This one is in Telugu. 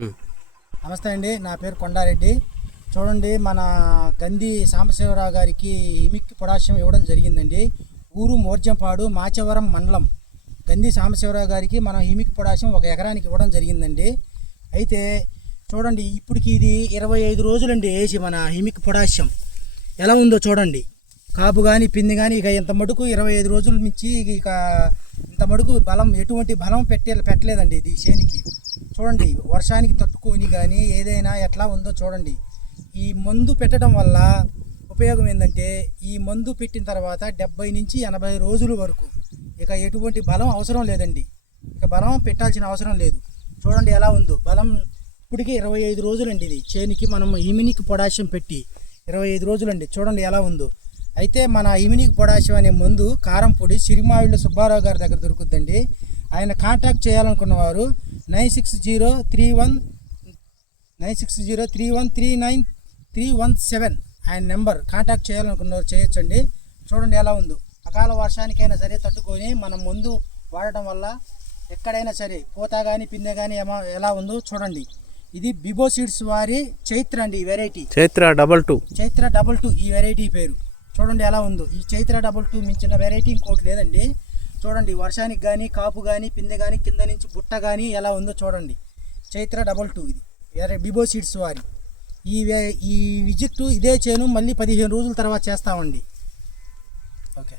నమస్తే అండి, నా పేరు కొండారెడ్డి. చూడండి, మన గంధి సాంబశివరావు గారికి హిమిక్ పొటాషియం ఇవ్వడం జరిగిందండి. ఊరు మోర్జంపాడు, మాచవరం మండలం. గంధి సాంబశివరావు గారికి మనం హిమిక్ పొటాషియం 1 ఎకరానికి ఇవ్వడం జరిగిందండి. అయితే చూడండి, ఇప్పటికి ఇది 25 రోజులండి వేసి మన హిమిక్ పొటాషియం ఎలా ఉందో చూడండి. కాపు కానీ పిండి కానీ ఇక ఇంత మటుకు 25 రోజుల నుంచి ఇక ఇంత మటుకు బలం, ఎటువంటి బలం పెట్టలేదండి ఇది చేనికి. చూడండి, వర్షానికి తట్టుకొని కానీ ఏదైనా ఎట్లా ఉందో చూడండి. ఈ మందు పెట్టడం వల్ల ఉపయోగం ఏంటంటే, ఈ మందు పెట్టిన తర్వాత 70 నుంచి 80 రోజుల వరకు ఇక ఎటువంటి బలం అవసరం లేదండి. ఇక బలం పెట్టాల్సిన అవసరం లేదు. చూడండి ఎలా ఉందో బలం. ఇప్పటికీ 25 రోజులండి ఇది చేనికి మనం హిమిక్ పొటాషియం పెట్టి 25 రోజులండి. చూడండి ఎలా ఉందో. అయితే మన హిమిక్ పొటాషియం అనే మందు కారం పొడి సిరిమావిళ్ళ సుబ్బారావు గారి దగ్గర దొరుకుతుందండి. ఆయన కాంటాక్ట్ చేయాలనుకున్నవారు 9603139317 ఆయన నెంబర్ కాంటాక్ట్ చేయాలనుకున్నవారు చేయొచ్చండి. చూడండి ఎలా ఉందో. అకాల వర్షానికైనా సరే తట్టుకొని మనం ముందు వాడటం వల్ల ఎక్కడైనా సరే పూత కానీ పిందె కానీ ఎలా ఉందో చూడండి. ఇది బిబో సీడ్స్ వారి చైత్ర అండి. ఈ వెరైటీ చైత్ర 22 ఈ వెరైటీ పేరు. చూడండి ఎలా ఉందో. ఈ చైత్ర 22 మించిన వెరైటీ ఇంకోటి లేదండి. చూడండి, వర్షానికి కానీ కాపు కానీ పిందె కానీ కింద నుంచి బుట్ట కానీ ఎలా ఉందో చూడండి. చైత్ర 22 ఇది బిబో సీడ్స్ వారి. ఈ విజిట్ ఇదే చేను మళ్ళీ 15 రోజుల తర్వాత చేస్తామండి.